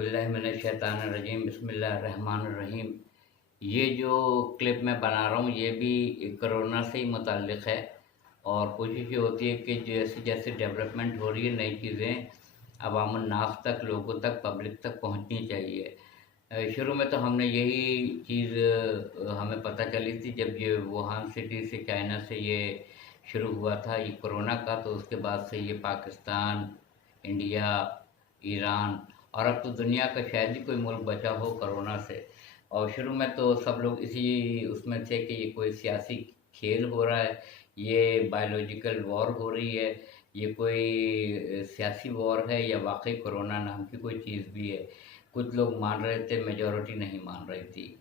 औज़ुबिल्लाहिमिनश्शैतानिर्रजीम बिस्मिल्लाहिर्रहमानिर्रहीम। ये जो क्लिप मैं बना रहा हूँ ये भी कोरोना से ही मुतल्लिक़ है और कोशिश ये होती है कि जैसे-जैसे डेवलपमेंट हो रही है नई चीज़ें अवामुन नास तक, लोगों तक, पब्लिक तक पहुँचनी चाहिए। शुरू में तो हमने यही चीज़ हमें पता चली थी जब ये वुहान सिटी से चाइना से ये शुरू हुआ था ये कोरोना का, तो उसके बाद से ये पाकिस्तान, इंडिया, ईरान और अब तो दुनिया का शायद ही कोई मुल्क बचा हो कोरोना से। और शुरू में तो सब लोग इसी उसमें थे कि ये कोई सियासी खेल हो रहा है, ये बायोलॉजिकल वॉर हो रही है, ये कोई सियासी वॉर है या वाक़ई कोरोना नाम की कोई चीज़ भी है। कुछ लोग मान रहे थे, मेजॉरिटी नहीं मान रही थी।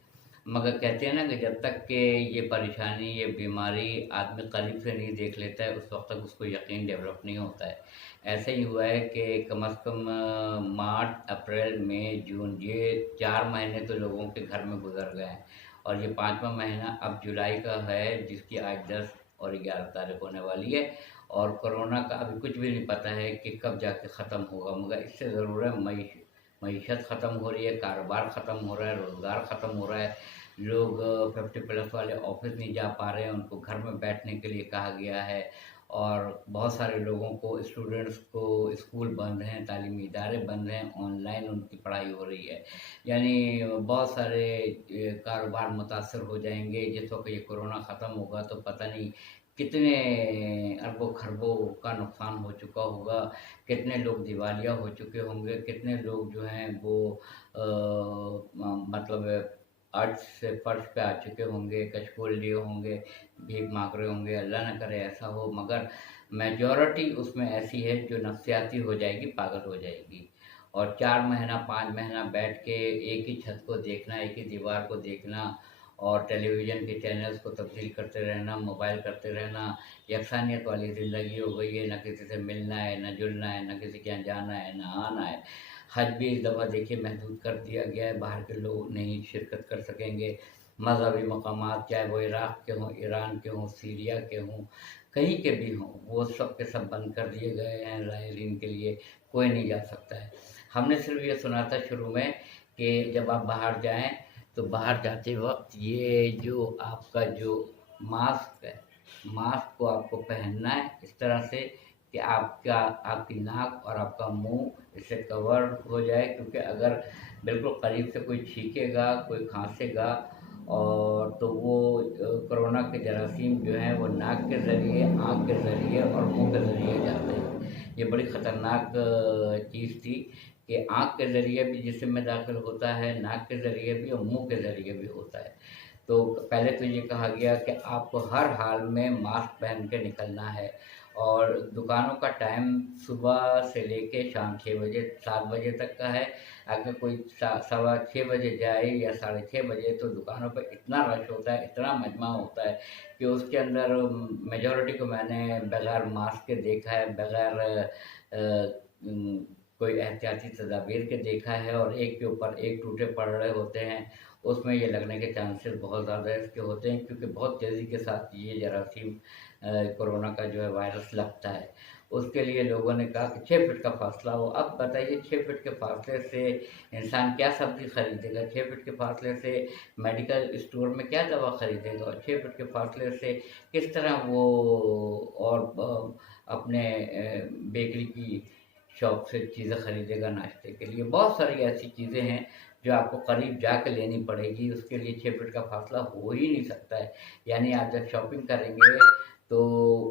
मगर कहते हैं ना कि जब तक कि ये परेशानी, ये बीमारी आदमी करीब से नहीं देख लेता है, उस वक़्त तक उसको यकीन डेवलप नहीं होता है। ऐसा ही हुआ है कि कम से कम मार्च, अप्रैल, मई, जून ये 4 महीने तो लोगों के घर में गुज़र गए हैं और ये 5वां महीना अब जुलाई का है जिसकी आज 10 और 11 तारीख होने वाली है और कोरोना का अभी कुछ भी नहीं पता है कि कब जाके ख़त्म होगा। मगर इससे ज़रूर है मईशत ख़त्म हो रही है, कारोबार ख़त्म हो रहा है, रोज़गार ख़त्म हो रहा है। लोग 50 प्लस वाले ऑफ़िस नहीं जा पा रहे हैं, उनको घर में बैठने के लिए कहा गया है और बहुत सारे लोगों को, स्टूडेंट्स को स्कूल बंद हैं, तालीमी इदारे बंद हैं, ऑनलाइन उनकी पढ़ाई हो रही है। यानी बहुत सारे कारोबार मुतासर हो जाएँगे। जिस वक़्त ये कोरोना ख़त्म होगा तो पता नहीं कितने अरबों-खरबों का नुकसान हो चुका होगा, कितने लोग दिवालिया हो चुके होंगे, कितने लोग जो हैं वो मतलब अर्श से फर्श पे आ चुके होंगे, कचकोल लिए होंगे, भीख माँग रहे होंगे। अल्लाह ना करे ऐसा हो, मगर मेजॉरिटी उसमें ऐसी है जो नफ़सियाती हो जाएगी, पागल हो जाएगी। और 4 महीना, 5 महीना बैठ के एक ही छत को देखना, एक ही दीवार को देखना और टेलीविज़न के चैनल्स को तब्दील करते रहना, मोबाइल करते रहना, यकसानियत वाली ज़िंदगी हो गई है। ना किसी से मिलना है, ना जुलना है, ना किसी के यहाँ जाना है, ना आना है। हज भी इस दफ़ा देखिए महदूद कर दिया गया है, बाहर के लोग नहीं शिरकत कर सकेंगे। मज़हबी मकामात चाहे वो इराक़ के हों, ईरान के हों, सीरिया के हों, कहीं के भी हों, वो सब के सब बंद कर दिए गए हैं ज़ायरीन के लिए, कोई नहीं जा सकता है। हमने सिर्फ़ ये सुना था शुरू में कि जब आप बाहर जाएँ, तो बाहर जाते वक़्त ये जो आपका जो मास्क है, मास्क को आपको पहनना है इस तरह से कि आपकी नाक और आपका मुँह इससे कवर हो जाए, क्योंकि अगर बिल्कुल करीब से कोई छींकेगा, कोई खाँसेगा और तो वो कोरोना के जरासीम जो हैं वो नाक के ज़रिए, आँख के ज़रिए और मुँह के ज़रिए जाते हैं। ये बड़ी ख़तरनाक चीज़ थी कि आँख के ज़रिए भी जिस्म में दाखिल होता है, नाक के ज़रिए भी और मुँह के ज़रिए भी होता है। तो पहले तो ये कहा गया कि आपको हर हाल में मास्क पहन के निकलना है और दुकानों का टाइम सुबह से लेके शाम 6 बजे 7 बजे तक का है। अगर कोई सवा 6 बजे जाए या साढ़े 6 बजे तो दुकानों पे इतना रश होता है, इतना मजमा होता है कि उसके अंदर मेजॉरिटी को मैंने बगैर मास्क के देखा है, बगैर कोई एहतियाती तदाबीर के देखा है और एक के ऊपर एक टूटे पड़ रहे होते हैं। उसमें ये लगने के चांसेस बहुत ज़्यादा इसके होते हैं क्योंकि बहुत तेज़ी के साथ ये जरासीम कोरोना का जो है वायरस लगता है। उसके लिए लोगों ने कहा कि 6 फीट का फ़ासला हो। अब बताइए 6 फीट के फ़ासले से इंसान क्या सब्ज़ी खरीदेगा? 6 फीट के फ़ासले से मेडिकल स्टोर में क्या दवा खरीदेगा? और 6 फीट के फ़ासले से किस तरह वो और अपने बेकरी की शॉप से चीज़ें खरीदेगा नाश्ते के लिए। बहुत सारी ऐसी चीज़ें हैं जो आपको करीब जाके लेनी पड़ेगी, उसके लिए 6 फीट का फ़ासला हो ही नहीं सकता है। यानी आप जब शॉपिंग करेंगे तो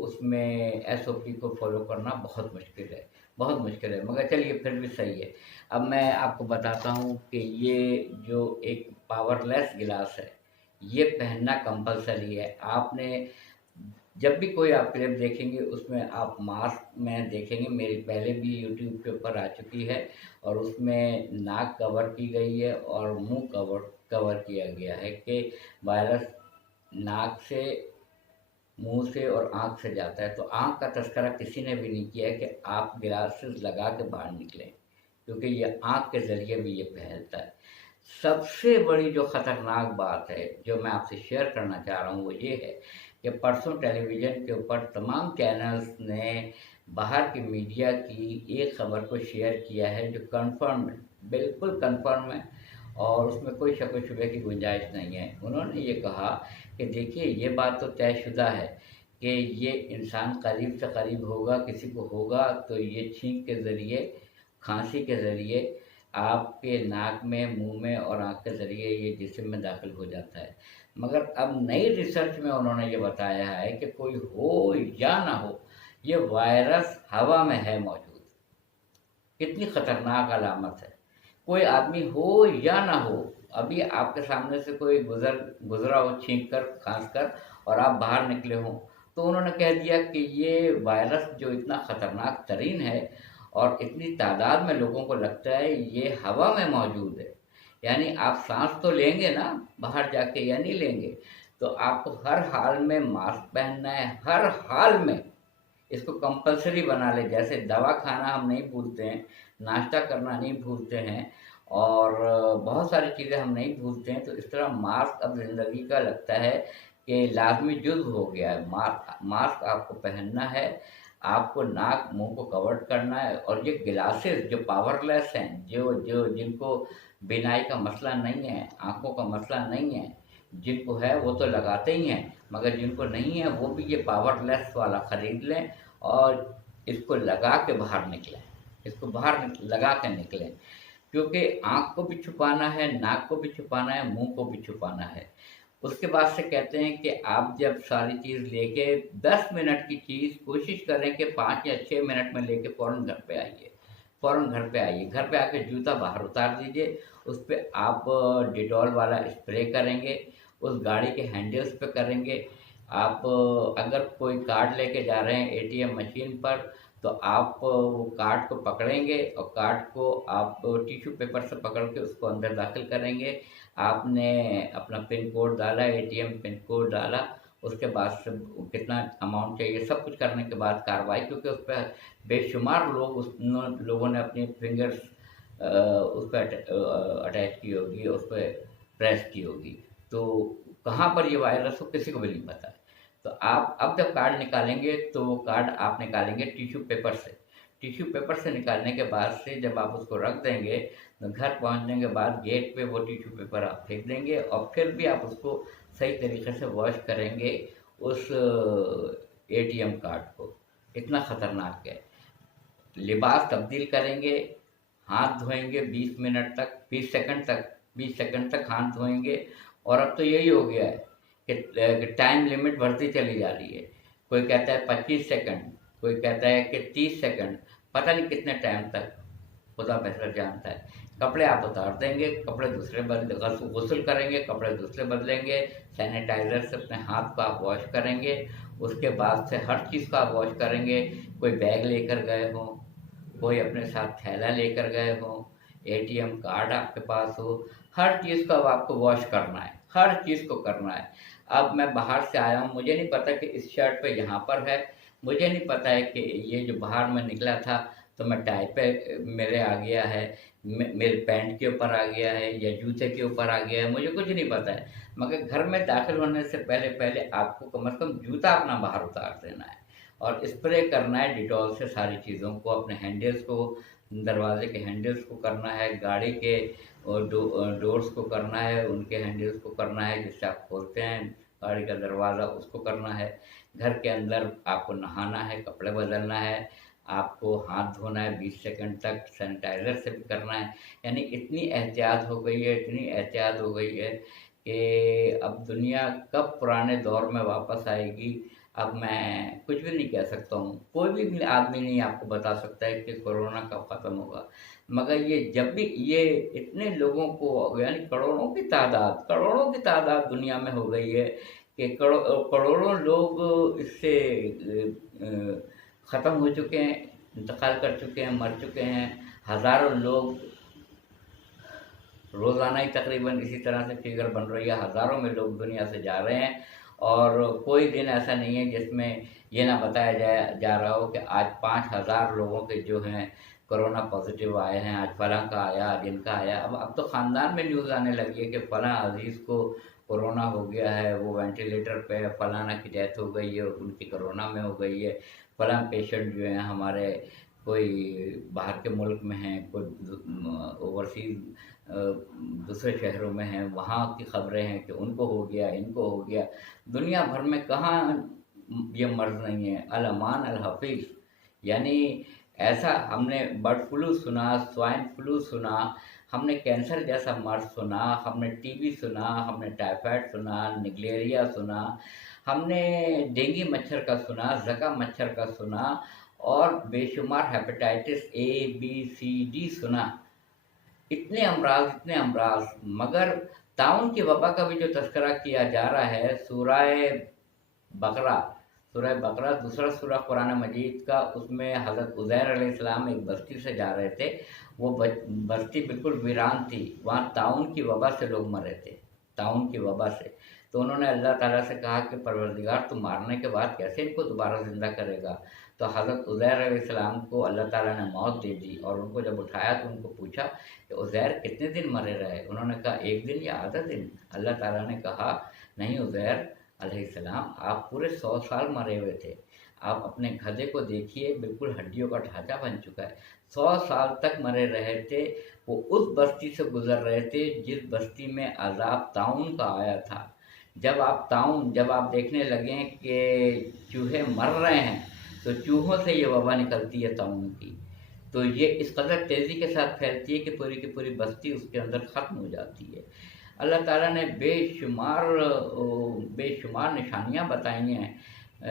उसमें एसओपी को फ़ॉलो करना बहुत मुश्किल है, बहुत मुश्किल है, मगर चलिए फिर भी सही है। अब मैं आपको बताता हूँ कि ये जो एक पावरलेस गिलास है, ये पहनना कंपल्सरी है। आपने जब भी कोई आप क्लिप देखेंगे उसमें आप मास्क में देखेंगे, मेरी पहले भी यूट्यूब के ऊपर आ चुकी है और उसमें नाक कवर की गई है और मुँह कवर किया गया है कि वायरस नाक से, मुँह से और आँख से जाता है। तो आँख का तज़किरा किसी ने भी नहीं किया है कि आप ग्लासेस लगा के बाहर निकलें, क्योंकि ये आँख के ज़रिए भी ये फैलता है। सबसे बड़ी जो ख़तरनाक बात है, जो मैं आपसे शेयर करना चाह रहा हूँ, वो ये है कि परसों टेलीविज़न के ऊपर तमाम चैनल्स ने बाहर की मीडिया की एक ख़बर को शेयर किया है जो कन्फर्म्ड बिल्कुल कंफर्म है और उसमें कोई शक व शुबे की गुंजाइश नहीं है। उन्होंने ये कहा कि देखिए ये बात तो तयशुदा है कि ये इंसान करीब से करीब होगा, किसी को होगा तो ये छींक के ज़रिए, खांसी के ज़रिए आपके नाक में, मुंह में और आँख के ज़रिए ये जिस्म में दाखिल हो जाता है। मगर अब नई रिसर्च में उन्होंने ये बताया है कि कोई हो या ना हो, ये वायरस हवा में है मौजूद। कितनी खतरनाक अलामत है। कोई आदमी हो या ना हो, अभी आपके सामने से कोई गुजरा हो छींक कर, खांस कर और आप बाहर निकले हों, तो उन्होंने कह दिया कि ये वायरस जो इतना खतरनाक तरीन है और इतनी तादाद में लोगों को लगता है, ये हवा में मौजूद है। यानी आप सांस तो लेंगे ना बाहर जाके या नहीं लेंगे, तो आपको हर हाल में मास्क पहनना है, हर हाल में। इसको कंपलसरी बना ले, जैसे दवा खाना हम नहीं भूलते हैं, नाश्ता करना नहीं भूलते हैं और बहुत सारी चीज़ें हम नहीं भूलते हैं, तो इस तरह मास्क अब ज़िंदगी का लगता है कि लाजमी जुज़्व हो गया है। मास्क आपको पहनना है, आपको नाक मुंह को कवर करना है और ये ग्लासेस जो पावरलेस हैं, जो जो जिनको बिनाई का मसला नहीं है, आँखों का मसला नहीं है, जिनको है वो तो लगाते ही हैं, मगर जिनको नहीं है वो भी ये पावरलेस वाला ख़रीद लें और इसको लगा के बाहर निकलें, इसको बाहर लगा के निकलें, क्योंकि आँख को भी छुपाना है, नाक को भी छुपाना है, मुंह को भी छुपाना है। उसके बाद से कहते हैं कि आप जब सारी चीज़ लेके 10 मिनट की चीज़ कोशिश करें कि 5 या 6 मिनट में लेके फ़ौरन घर पे आइए। फ़ौरन घर पे आइए, घर पे आके जूता बाहर उतार दीजिए, उस पे आप डिटॉल वाला स्प्रे करेंगे, उस गाड़ी के हैंडल्स पे करेंगे। आप अगर कोई कार्ड लेके जा रहे हैं एटीएम मशीन पर, तो आप वो कार्ड को पकड़ेंगे और कार्ड को आप टिश्यू पेपर से पकड़ के उसको अंदर दाखिल करेंगे। आपने अपना पिन कोड डाला, एटीएम पिन कोड डाला, उसके बाद से कितना अमाउंट चाहिए सब कुछ करने के बाद कार्रवाई, क्योंकि उस पर बेशुमार लोगों ने अपनी फिंगर्स उस पर अटैच की होगी, उस पर प्रेस की होगी, तो कहाँ पर ये वायरस हो किसी को भी नहीं पता है। तो आप अब जब कार्ड निकालेंगे तो वो कार्ड आप निकालेंगे टिश्यू पेपर से। टिश्यू पेपर से निकालने के बाद से जब आप उसको रख देंगे, तो घर पहुंचने के बाद गेट पे वो टिश्यू पेपर आप फेंक देंगे और फिर भी आप उसको सही तरीके से वॉश करेंगे उस एटीएम कार्ड को। इतना ख़तरनाक है। लिबास तब्दील करेंगे, हाथ धोएंगे 20 मिनट तक, 20 सेकंड तक हाथ धोएंगे। और अब तो यही हो गया है कि टाइम लिमिट बढ़ती चली जा रही है। कोई कहता है 25 सेकंड, कोई कहता है कि 30 सेकंड, पता नहीं कितने टाइम तक, खुदा बेहतर जानता है। कपड़े आप उतार देंगे, कपड़े दूसरे गुस्ल करेंगे, कपड़े दूसरे बदलेंगे, सैनिटाइज़र से अपने हाथ को आप वॉश करेंगे, उसके बाद से हर चीज़ को आप वॉश करेंगे। कोई बैग लेकर गए हों, कोई अपने साथ थैला लेकर गए हों, एटीएम कार्ड आपके पास हो, हर चीज़ को अब आपको वॉश करना है, हर चीज़ को करना है। अब मैं बाहर से आया हूँ, मुझे नहीं पता कि इस शर्ट पे यहाँ पर है, मुझे नहीं पता है कि ये जो बाहर में निकला था तो मैं टाई पे मेरे आ गया है, मेरे पैंट के ऊपर आ गया है या जूते के ऊपर आ गया है, मुझे कुछ नहीं पता है। मगर घर में दाखिल होने से पहले पहले आपको कम से कम जूता अपना बाहर उतार देना है और स्प्रे करना है डिटॉल से सारी चीज़ों को, अपने हैंडल्स को, दरवाजे के हैंडल्स को करना है, गाड़ी के डोर्स को करना है, उनके हैंडल्स को करना है जिससे आप खोलते हैं गाड़ी का दरवाज़ा, उसको करना है। घर के अंदर आपको नहाना है, कपड़े बदलना है, आपको हाथ धोना है 20 सेकंड तक, सैनिटाइज़र से भी करना है। यानी इतनी एहतियात हो गई है, इतनी एहतियात हो गई है कि अब दुनिया कब पुराने दौर में वापस आएगी, अब मैं कुछ भी नहीं कह सकता हूँ। कोई भी आदमी नहीं आपको बता सकता है कि कोरोना कब ख़त्म होगा। मगर ये जब भी ये इतने लोगों को, यानी करोड़ों की तादाद दुनिया में हो गई है कि करोड़ों लोग इससे ख़त्म हो चुके हैं, इंतकाल कर चुके हैं, मर चुके हैं। हज़ारों लोग रोज़ाना ही तकरीबन इसी तरह से फिगर बन रही है, हज़ारों में लोग दुनिया से जा रहे हैं और कोई दिन ऐसा नहीं है जिसमें ये ना बताया जा रहा हो कि आज 5000 लोगों के जो हैं कोरोना पॉजिटिव आए हैं, आज फलां का आया, आज इनका आया। अब तो ख़ानदान में न्यूज़ आने लगी है कि फलां अजीज़ को कोरोना हो गया है, वो वेंटिलेटर पे है, फलाना की डेथ हो गई है, उनकी कोरोना में हो गई है, फलां पेशेंट जो हैं हमारे कोई बाहर के मुल्क में हैं, कोई ओवरसीज़ दूसरे शहरों में हैं, वहाँ की ख़बरें हैं कि उनको हो गया, इनको हो गया। दुनिया भर में कहाँ ये मर्ज़ नहीं है, अल अमान अल हफ़ीज़। यानी ऐसा हमने बर्ड फ्लू सुना, स्वाइन फ्लू सुना, हमने कैंसर जैसा मर्ज़ सुना, हमने टीबी सुना, हमने टाइफाइड सुना, निग्लेरिया सुना, हमने डेंगू मच्छर का सुना, ज़का मच्छर का सुना और बेशुमार hepatitis A, B, C, D सुना। इतने अमराज, मगर ताउन की वबा का भी जो तज़किरा किया जा रहा है बकरा सूरह बकरा दूसरा सूरह कुरान मजीद का, उसमें हज़रत उज़ैर अलैहिस्सलाम एक बस्ती से जा रहे थे। वो बस्ती बिल्कुल वीरान थी, वहाँ ताउन की वबा से लोग मरे थे, ताउन की वबा से। तो उन्होंने अल्लाह ताला से कहा कि परवरदिगार तू मारने के बाद कैसे इनको दोबारा ज़िंदा करेगा। तो हज़रत उज़ैर अलैहिस्सलाम को अल्लाह ताला ने मौत दे दी और उनको जब उठाया तो उनको पूछा कि उज़ैर कितने दिन मरे रहे। उन्होंने कहा 1 दिन या आधा दिन। अल्लाह ताला ने कहा नहीं उज़ैर अलैहिस्सलाम, आप पूरे 100 साल मरे हुए थे। आप अपने गधे को देखिए, बिल्कुल हड्डियों का ढांचा बन चुका है। 100 साल तक मरे रहे थे। वो उस बस्ती से गुजर रहे थे जिस बस्ती में अजाब ताउन का आया था। जब आप देखने लगें कि चूहे मर रहे हैं, तो चूहों से ये वबा निकलती है ताउन की। तो ये इस कदर तेज़ी के साथ फैलती है कि पूरी की पूरी बस्ती उसके अंदर ख़त्म हो जाती है। अल्लाह ताला ने बेशुमार निशानियाँ बताई हैं,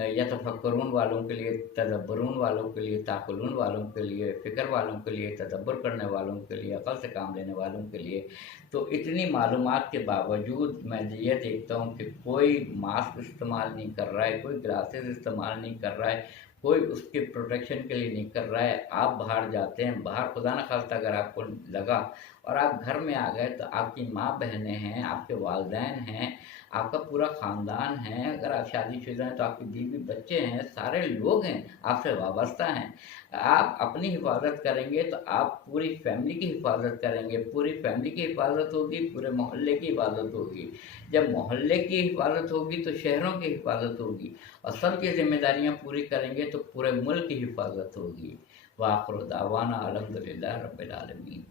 यतफ़क्करून वालों के लिए, तदब्बरून वालों के लिए, ताक़ुलून वालों के लिए, फ़िक्र वालों के लिए, तदब्बर करने वालों के लिए, अक़ल से काम लेने वालों के लिए। तो इतनी मालूमात के बावजूद मैं ये देखता हूँ कि कोई मास्क इस्तेमाल नहीं कर रहा है, कोई ग्लासेस इस्तेमाल नहीं कर रहा है, कोई उसके प्रोटेक्शन के लिए नहीं कर रहा है। आप बाहर जाते हैं, बाहर खुदा न खास्ता अगर आपको लगा और आप घर में आ गए, तो आपकी माँ बहनें हैं, आपके वालिदैन हैं, आपका पूरा ख़ानदान है। अगर आप शादीशुदा हैं तो आपकी बीवी बच्चे हैं, सारे लोग हैं, आपसे वाबस्ता हैं। आप अपनी हिफाजत करेंगे तो आप पूरी फैमिली की हिफाजत करेंगे, पूरी फैमिली की हिफाजत होगी, पूरे मोहल्ले की हिफाजत होगी। जब मोहल्ले की हिफाजत होगी तो शहरों की हिफाजत होगी और सब की ज़िम्मेदारियाँ पूरी करेंगे तो पूरे मुल्क की हिफाजत होगी। व आखिर दावाना अल्हम्दुलिल्लाह रब्बिल आलमीन।